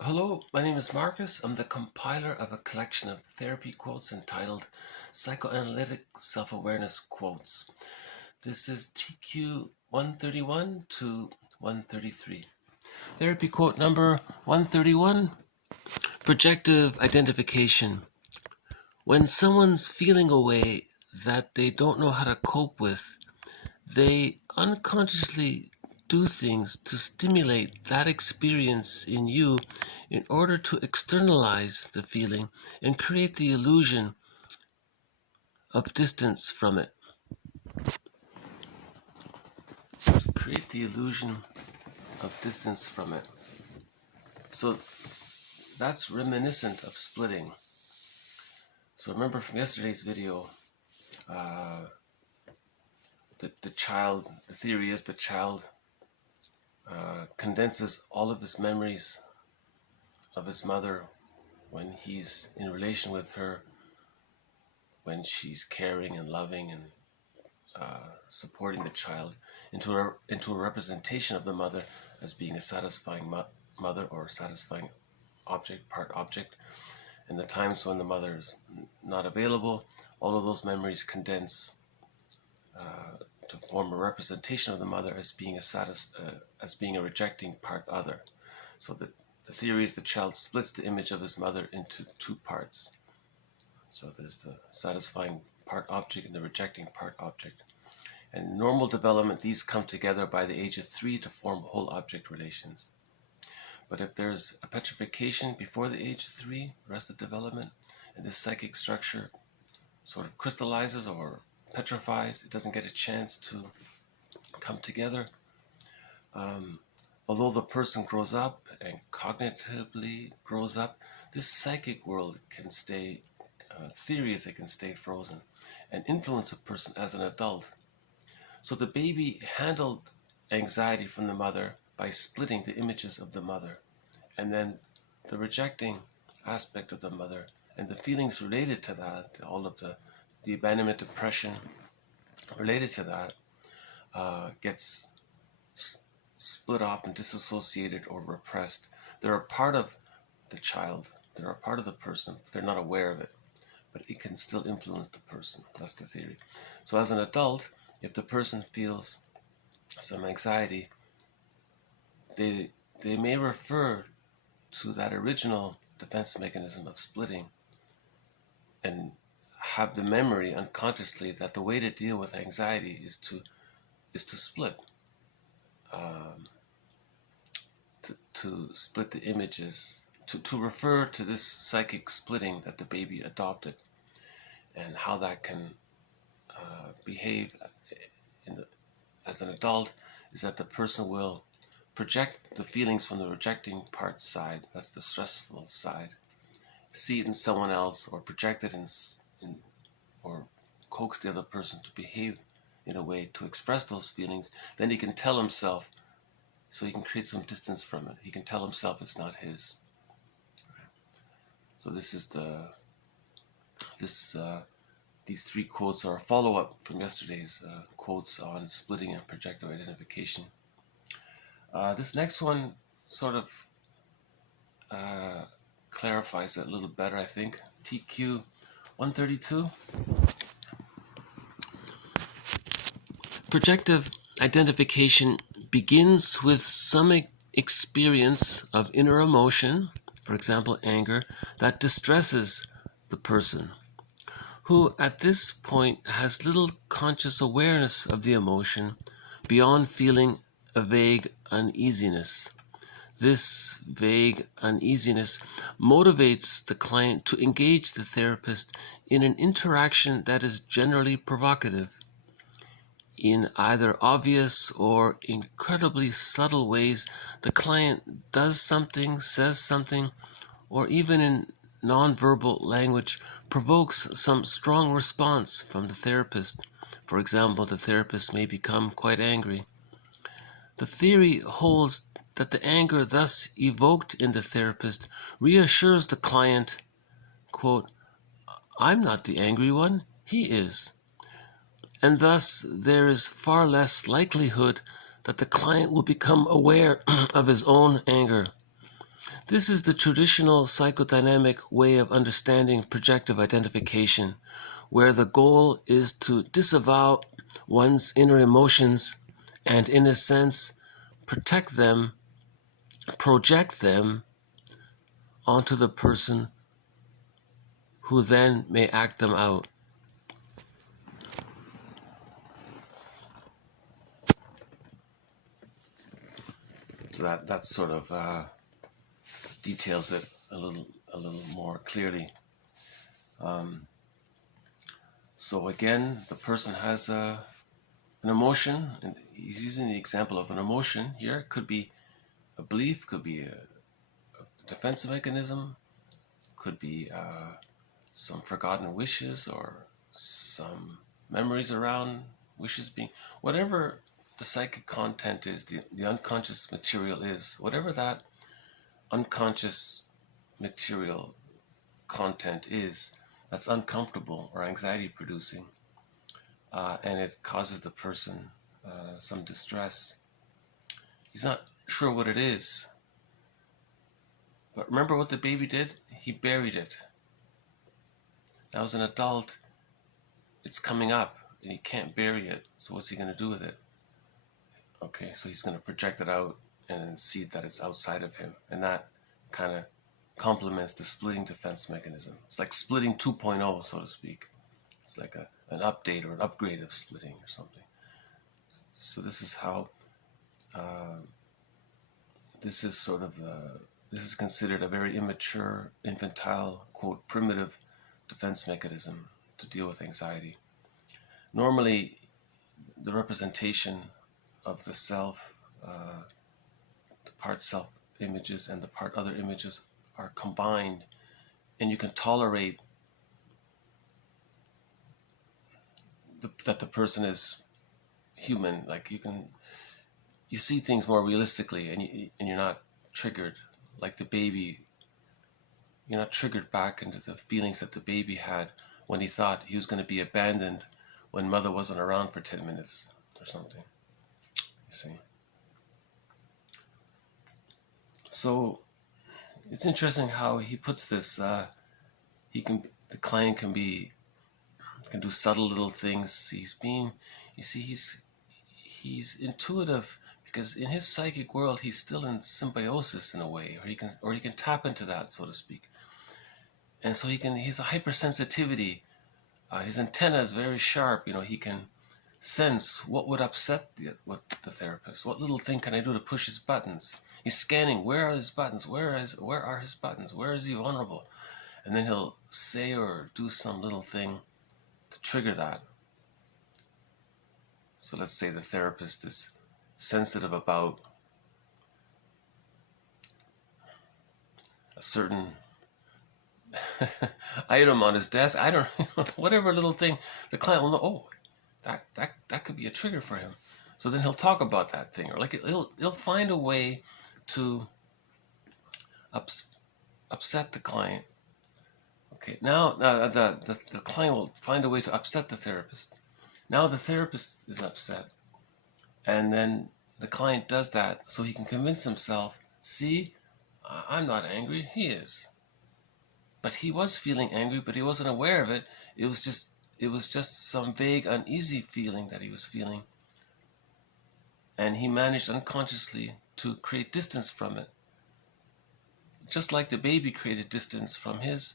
Hello, my name is Marcus. I'm the compiler of a collection of therapy quotes entitled Psychoanalytic Self-Awareness Quotes. This is TQ 131 to 133. Therapy quote number 131, Projective Identification. When someone's feeling a way that they don't know how to cope with, they unconsciously do things to stimulate that experience in you in order to externalize the feeling and create the illusion of distance from it. Create the illusion of distance from it. So that's reminiscent of splitting. So remember from yesterday's video, the theory is the child condenses all of his memories of his mother when he's in relation with her, when she's caring and loving and supporting the child, into a representation of the mother as being a satisfying mother or satisfying object, part object. And the times when the mother is not available, all of those memories condense to form a representation of the mother as being a rejecting part other. So the theory is the child splits the image of his mother into two parts. So there's the satisfying part object and the rejecting part object. And in normal development, these come together by the age of 3 to form whole object relations. But if there's a petrification before the age of 3, arrested development, and this psychic structure sort of crystallizes or petrifies, it doesn't get a chance to come together. Although the person grows up and cognitively grows up, this psychic world can stay, theory is it can stay frozen and influence a person as an adult. So the baby handled anxiety from the mother by splitting the images of the mother, and then the rejecting aspect of the mother and the feelings related to that, all of the abandonment, depression related to that, gets split off and disassociated or repressed. They're a part of the child, they're a part of the person, but they're not aware of it. But it can still influence the person. That's the theory. So as an adult, if the person feels some anxiety, they may refer to that original defense mechanism of splitting and have the memory unconsciously that the way to deal with anxiety is to split, to split the images, to refer to this psychic splitting that the baby adopted, and how that can behave as an adult is that the person will project the feelings from the rejecting part side, that's the stressful side, see it in someone else, or project it in or coax the other person to behave in a way to express those feelings. Then he can tell himself, so he can create some distance from it. He can tell himself it's not his. So this is these three quotes are a follow-up from yesterday's quotes on splitting and projective identification. This next one sort of clarifies it a little better, I think. TQ 132. Projective identification begins with some experience of inner emotion, for example, anger, that distresses the person, who at this point has little conscious awareness of the emotion beyond feeling a vague uneasiness. This vague uneasiness motivates the client to engage the therapist in an interaction that is generally provocative. In either obvious or incredibly subtle ways, the client does something, says something, or even in nonverbal language provokes some strong response from the therapist. For example, the therapist may become quite angry. The theory holds that the anger thus evoked in the therapist reassures the client, quote, "I'm not the angry one, he is." And thus there is far less likelihood that the client will become aware of his own anger. This is the traditional psychodynamic way of understanding projective identification, where the goal is to disavow one's inner emotions and, in a sense, protect them, project them onto the person who then may act them out. So that sort of details it a little more clearly. So again, the person has an emotion, and he's using the example of an emotion here. It could be a belief, could be a defense mechanism, could be some forgotten wishes or some memories around wishes being, whatever the psychic content is, the unconscious material is, whatever that unconscious material content is that's uncomfortable or anxiety producing, and it causes the person some distress. He's not sure what it is. But remember what the baby did? He buried it. Now as an adult, it's coming up and he can't bury it. So what's he going to do with it? Okay, so he's going to project it out and see that it's outside of him. And that kind of complements the splitting defense mechanism. It's like splitting 2.0, so to speak. It's like an update or an upgrade of splitting or something. So this is how, this is sort of this is considered a very immature, infantile, quote, primitive defense mechanism to deal with anxiety. Normally, the representation of the self, the part self images and the part other images are combined, and you can tolerate that the person is human. Like you see things more realistically, and you're not triggered like the baby. You're not triggered back into the feelings that the baby had when he thought he was going to be abandoned when mother wasn't around for 10 minutes or something. You see. So it's interesting how he puts this. The client can do subtle little things. He's intuitive, because in his psychic world he's still in symbiosis in a way, or he can tap into that, so to speak. And so he's a hypersensitivity. His antenna is very sharp. He can sense what would upset the therapist. What little thing can I do to push his buttons? He's scanning. Where are his buttons? Where are his buttons? Where is he vulnerable? And then he'll say or do some little thing to trigger that. So let's say the therapist is sensitive about a certain item on his desk. I don't know, whatever little thing, the client will know, oh, that could be a trigger for him. So then he'll talk about that thing, or like he'll find a way to upset the client. Okay, now the client will find a way to upset the therapist. Now the therapist is upset, and then the client does that so he can convince himself, see, I'm not angry, he is. But he was feeling angry, but he wasn't aware of it. It was just some vague, uneasy feeling that he was feeling. And he managed unconsciously to create distance from it. Just like the baby created distance from his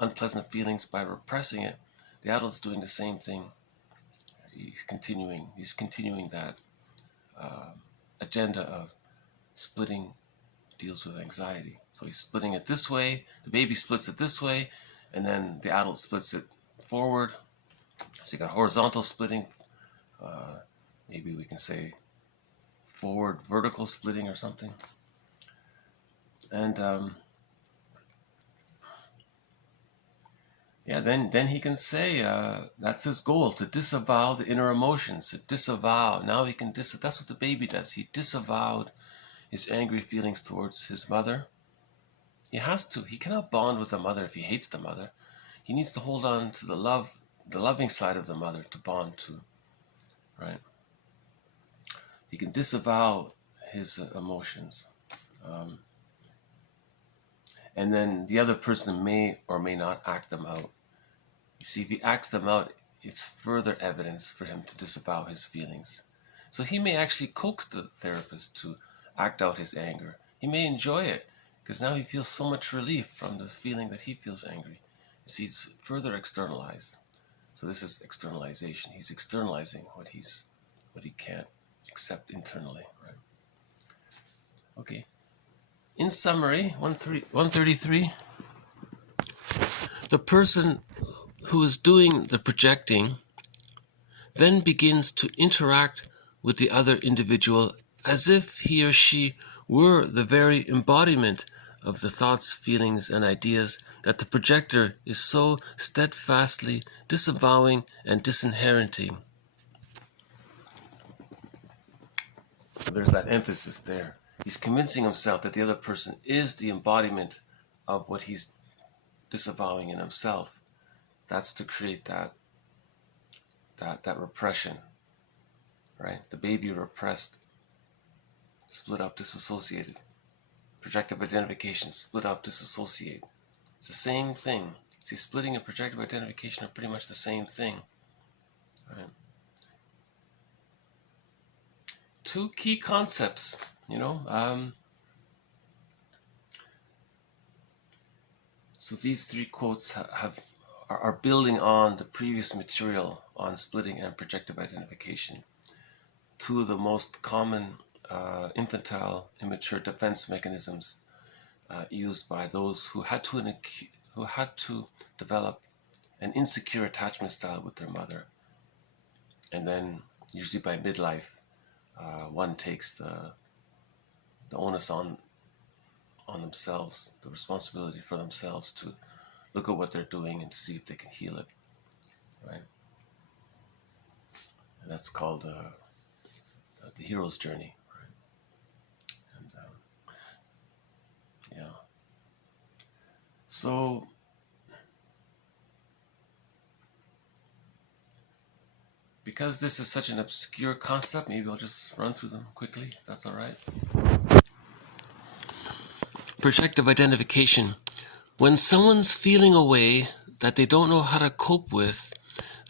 unpleasant feelings by repressing it, the adult's doing the same thing. He's continuing that agenda of splitting deals with anxiety. So he's splitting it this way, the baby splits it this way, and then the adult splits it forward. So you got horizontal splitting, maybe we can say forward vertical splitting or something. And then he can say that's his goal, to disavow the inner emotions, to disavow. Now he can that's what the baby does. He disavowed his angry feelings towards his mother. He has to. He cannot bond with the mother if he hates the mother. He needs to hold on to the loving side of the mother to bond to, right? He can disavow his emotions. and then the other person may or may not act them out. You see, if he acts them out, it's further evidence for him to disavow his feelings. So he may actually coax the therapist to act out his anger. He may enjoy it because now he feels so much relief from the feeling that he feels angry. You see, it's further externalized. So this is externalization. He's externalizing what he can't accept internally, right? Okay. In summary, 133, the person who is doing the projecting then begins to interact with the other individual as if he or she were the very embodiment of the thoughts, feelings, and ideas that the projector is so steadfastly disavowing and disinheriting. There's that emphasis there. He's convincing himself that the other person is the embodiment of what he's disavowing in himself. That's to create that repression, right? The baby repressed, split up, disassociated. Projective identification, split up, dissociate. It's the same thing. See, splitting and projective identification are pretty much the same thing, right? Two key concepts, so these three quotes are building on the previous material on splitting and projective identification. Two of the most common infantile, immature defense mechanisms used by those who had to develop an insecure attachment style with their mother, and then usually by midlife, one takes the onus on themselves, the responsibility for themselves to look at what they're doing and to see if they can heal it, right? And that's called the hero's journey, right? And yeah. So because this is such an obscure concept, maybe I'll just run through them quickly, if that's all right. Projective identification. When someone's feeling a way that they don't know how to cope with,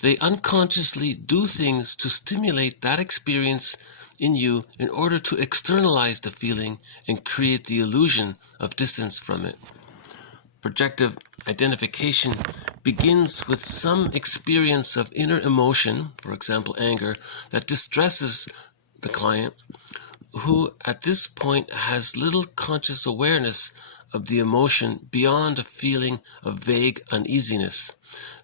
they unconsciously do things to stimulate that experience in you in order to externalize the feeling and create the illusion of distance from it. Projective identification begins with some experience of inner emotion, for example, anger, that distresses the client, who at this point has little conscious awareness of the emotion beyond a feeling of vague uneasiness.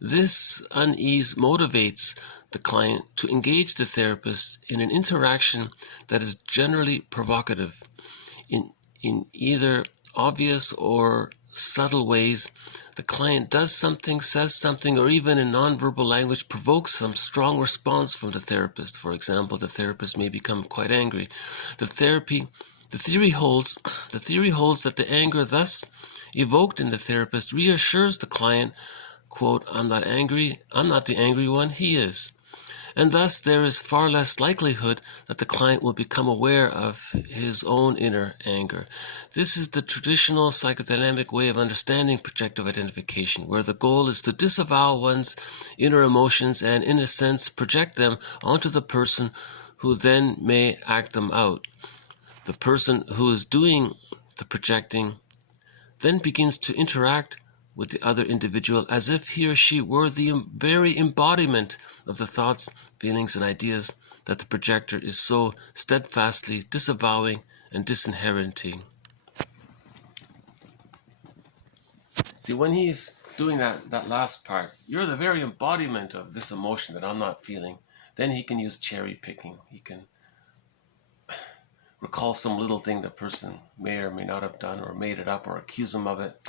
This unease motivates the client to engage the therapist in an interaction that is generally provocative. In either obvious or subtle ways, the client does something, says something, or even in nonverbal language provokes some strong response from the therapist. For example, the therapist may become quite angry. The theory holds that the anger thus evoked in the therapist reassures the client, quote, "I'm not angry, I'm not the angry one, he is." And thus there is far less likelihood that the client will become aware of his own inner anger. This is the traditional psychodynamic way of understanding projective identification, where the goal is to disavow one's inner emotions and, in a sense, project them onto the person who then may act them out. The person who is doing the projecting then begins to interact with the other individual as if he or she were the very embodiment of the thoughts, feelings, and ideas that the projector is so steadfastly disavowing and disinheriting. See, when he's doing that last part, you're the very embodiment of this emotion that I'm not feeling, then he can use cherry picking. He can recall some little thing the person may or may not have done, or made it up, or accuse him of it.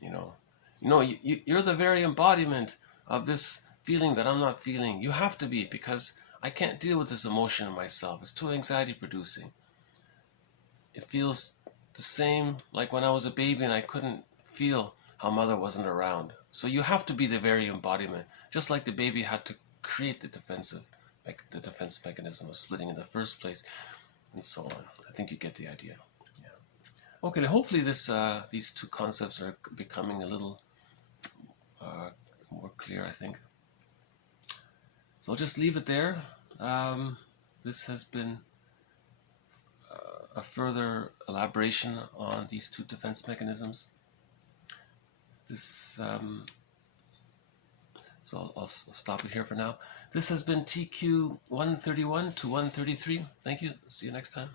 You're the very embodiment of this feeling that I'm not feeling. You have to be, because I can't deal with this emotion in myself. It's too anxiety producing. It feels the same like when I was a baby and I couldn't feel how mother wasn't around. So you have to be the very embodiment, just like the baby had to create the defense mechanism of splitting in the first place, and so on. I think you get the idea. Yeah. Okay, hopefully these two concepts are becoming a little more clear, I think. So I'll just leave it there. This has been a further elaboration on these two defense mechanisms. So I'll stop it here for now. This has been TQ 131 to 133. Thank you. See you next time.